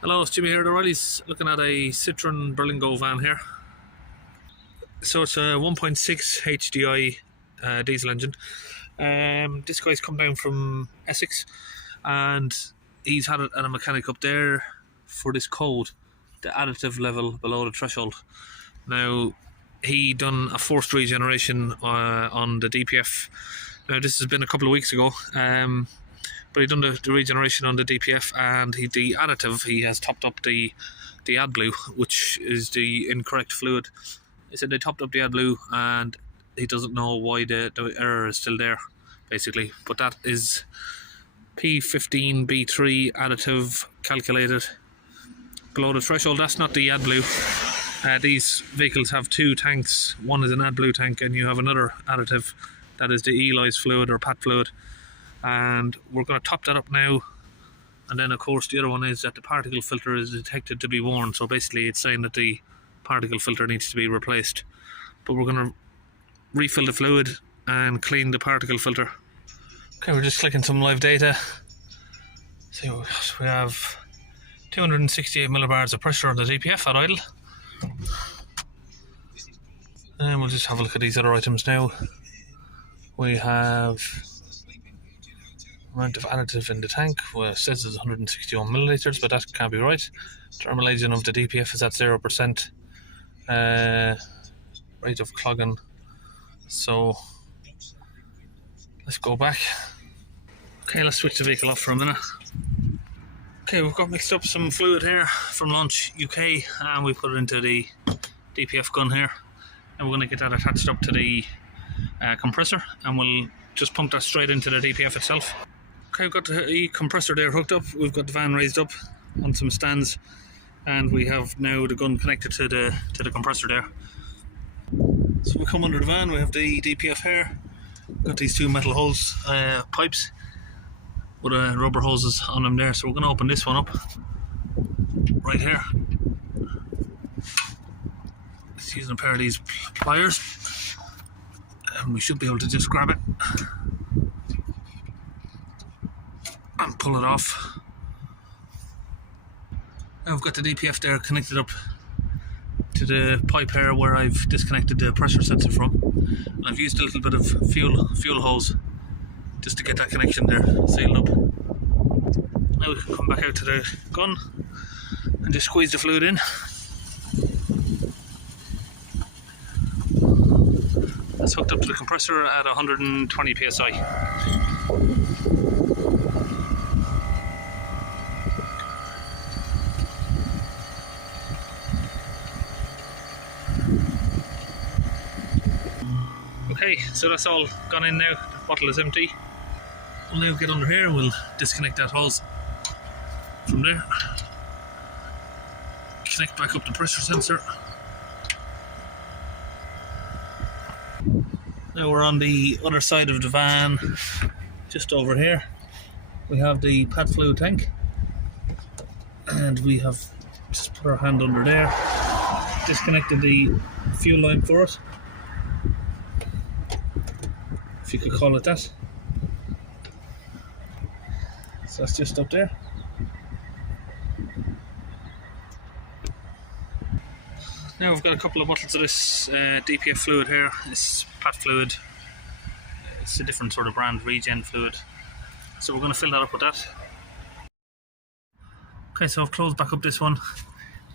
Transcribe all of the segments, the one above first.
Hello, it's Jimmy here at EOLYS, looking at a Citroen Berlingo van here. So it's a 1.6 HDI diesel engine. This guy's come down from Essex and he's had it at a mechanic up there for this code, the additive level below the threshold. Now, he done a forced regeneration on the DPF. Now, this has been a couple of weeks ago, but he done the regeneration on the DPF, and the additive, he has topped up the AdBlue, which is the incorrect fluid. He said they topped up the AdBlue and he doesn't know why the error is still there, basically. But that is P1583 additive calculated below the threshold. That's not the AdBlue. These vehicles have two tanks. One is an AdBlue tank and you have another additive that is the EOLYS fluid or PAT fluid, and we're going to top that up now. And then of course the other one is that the particle filter is detected to be worn, so basically it's saying that the particle filter needs to be replaced. But we're going to refill the fluid and clean the particle filter. Okay, we're just clicking some live data. See what we have: 268 millibars of pressure on the DPF at idle. And we'll just have a look at these other items now. We have amount of additive in the tank. Well, it says it's 161 milliliters, but that can't be right. Thermal agent of the DPF is at 0%. Rate of clogging. So let's go back. Okay, let's switch the vehicle off for a minute. Okay, we've got mixed up some fluid here from Launch UK, and we put it into the DPF gun here, and we're going to get that attached up to the compressor, and we'll just pump that straight into the DPF itself. Okay, we've got the compressor there hooked up. We've got the van raised up on some stands, and we have now the gun connected to the compressor there. So we come under the van. We have the DPF here. We've got these two metal hose pipes with rubber hoses on them there. So we're going to open this one up right here. Just using a pair of these pliers, and we should be able to just grab it and pull it off. Now we've got the DPF there connected up to the pipe here where I've disconnected the pressure sensor from, and I've used a little bit of fuel hose just to get that connection there sealed up. Now we can come back out to the gun and just squeeze the fluid in. That's hooked up to the compressor at 120 psi. Okay, so that's all gone in now. The bottle is empty. We'll now get under here and we'll disconnect that hose from there. Connect back up the pressure sensor. Now we're on the other side of the van, just over here. We have the PAT fluid tank, and we have just put our hand under there, disconnected the fuel line for it, if you could call it that. So that's just up there. Now we've got a couple of bottles of this DPF fluid here. This PAT fluid. It's a different sort of brand, regen fluid. So we're going to fill that up with that. Okay, so I've closed back up this one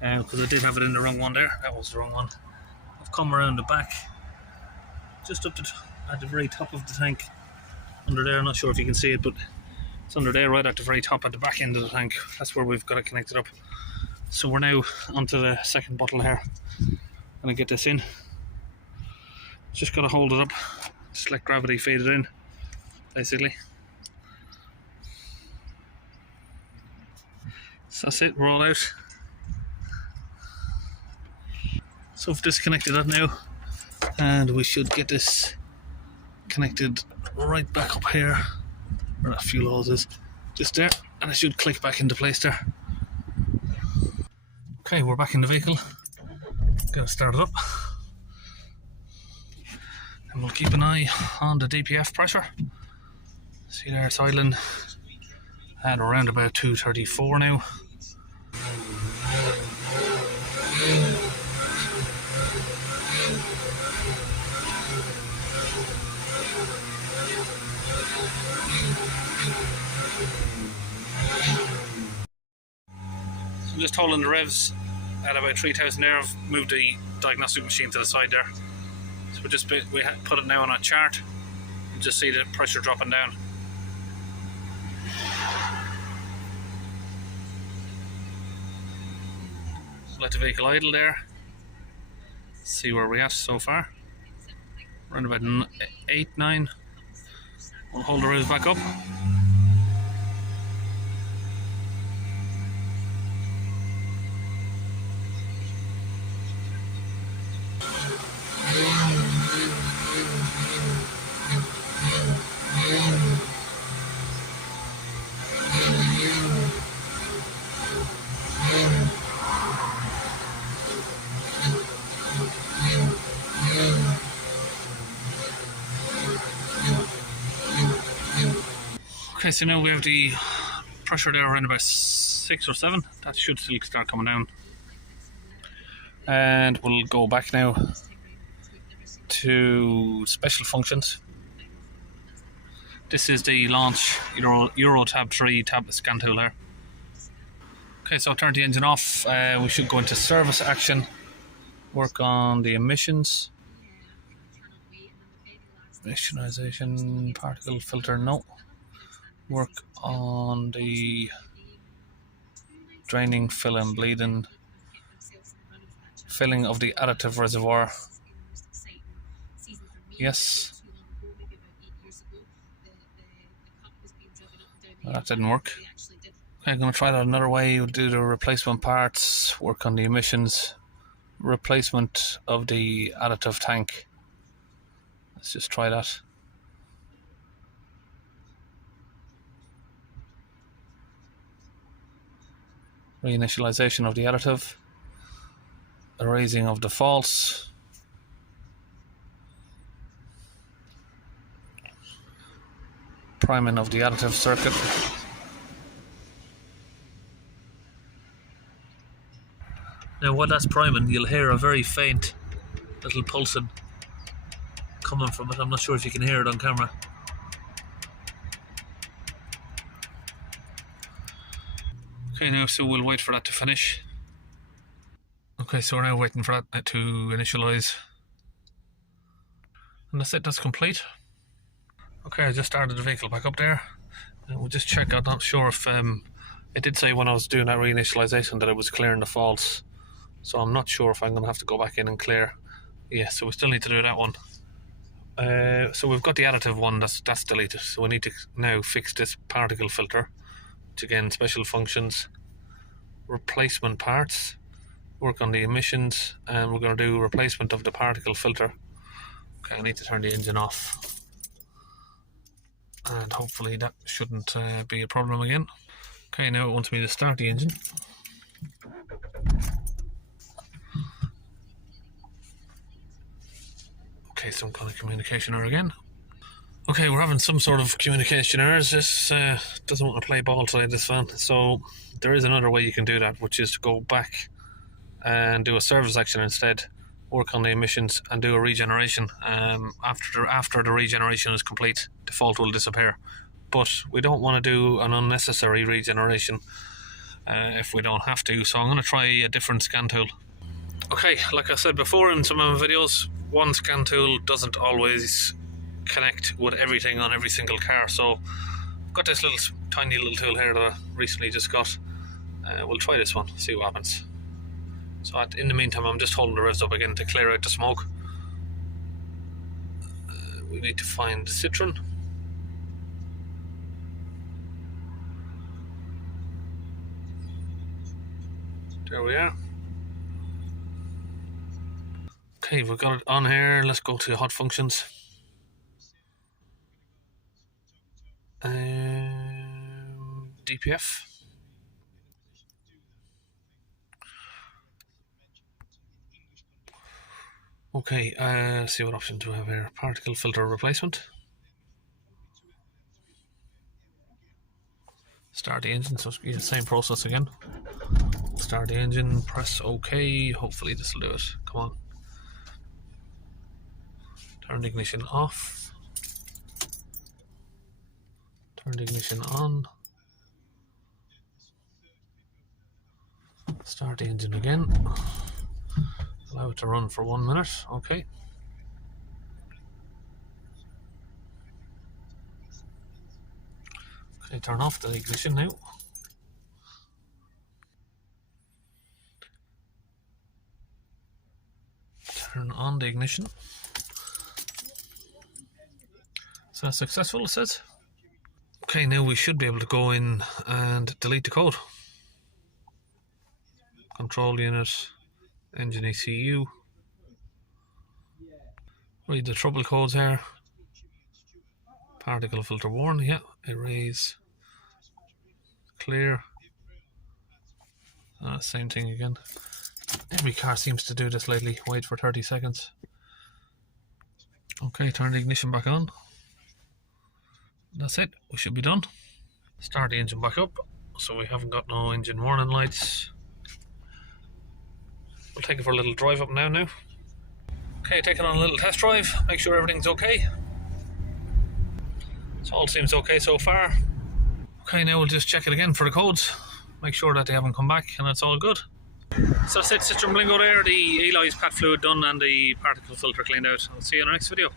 because I did have it in the wrong one there. That was the wrong one. I've come around the back, just up to at the very top of the tank, under there. I'm not sure if you can see it, but it's under there, right at the very top, at the back end of the tank. That's where we've got it connected up. So we're now onto the second bottle here. I'm gonna get this in. Just gotta hold it up, just let gravity feed it in, basically. So that's it, we're all out. So I've disconnected that now, and we should get this connected right back up here where that fuel hose is, just there, and it should click back into place there. Okay, we're back in the vehicle. Gotta start it up. And we'll keep an eye on the DPF pressure. See there, it's idling at around about 234 now. So I'm just holding the revs at about 3000 there. I've moved the diagnostic machine to the side there. So we put it now on a chart. You just see the pressure dropping down. Let the vehicle idle there. See where we're at so far. Around about 8, 9. We'll hold the revs back up. Okay, so now we have the pressure there around about 6 or 7. That should still start coming down. And we'll go back now to special functions. This is the launch Euro tab 3 tablet scan tool here. Okay, so I'll turn the engine off. We should go into service action, work on the emissions. Emissionization, particle filter, no. Work on the draining, fill and bleeding, filling of the additive reservoir. Yes. Well, that didn't work. Okay, I'm going to try that another way. We'll do the replacement parts, work on the emissions, replacement of the additive tank. Let's just try that. Reinitialization of the additive, erasing of the faults, priming of the additive circuit. Now while that's priming, you'll hear a very faint little pulsing coming from it. I'm not sure if you can hear it on camera. Okay, now so we'll wait for that to finish. Okay, so we're now waiting for that to initialize. And that's it, that's complete. Okay, I just started the vehicle back up there. And we'll just check, I'm not sure if it did say when I was doing that reinitialization that it was clearing the faults. So I'm not sure if I'm going to have to go back in and clear. Yeah, so we still need to do that one. So we've got the additive one that's deleted. So we need to now fix this particle filter. Which again, special functions, replacement parts, work on the emissions, and we're going to do replacement of the particle filter. Okay, I need to turn the engine off. And hopefully that shouldn't be a problem again. Okay, now it wants me to start the engine. Okay, some kind of communication error again. Okay, we're having some sort of communication errors. This doesn't want to play ball today, this van. So there is another way you can do that, which is to go back and do a service action instead, work on the emissions and do a regeneration. After the regeneration is complete, the fault will disappear. But we don't want to do an unnecessary regeneration if we don't have to. So I'm going to try a different scan tool. Okay, like I said before in some of my videos, one scan tool doesn't always connect with everything on every single car. So I've got this tiny little tool here that I recently just got. We'll try this one, see what happens. So in the meantime, I'm just holding the revs up again to clear out the smoke. We need to find Citroen. There we are. Okay, we've got it on here. Let's go to hot functions. DPF. Okay, see what options we have here. Particle filter replacement. Start the engine, so it's the same process again. Start the engine, press OK. Hopefully this will do it. Come on. Turn the ignition off. Turn the ignition on. Start the engine again. Allow it to run for 1 minute. Okay. Okay, turn off the ignition now. Turn on the ignition. So that's successful, it says. Okay, now we should be able to go in and delete the code. Control unit, engine ECU. Read the trouble codes here. Particle filter warn, yeah. Erase. Clear. Same thing again. Every car seems to do this lately. Wait for 30 seconds. Okay, turn the ignition back on. That's it, we should be done. Start the engine back up, so we haven't got no engine warning lights. We'll take it for a little drive up now. Okay, take it on a little test drive, make sure everything's okay. So all seems okay so far. Okay, now we'll just check it again for the codes. Make sure that they haven't come back and it's all good. So that's it, Citroen Berlingo there, the EOLYS pat fluid done and the particle filter cleaned out. I'll see you in the next video.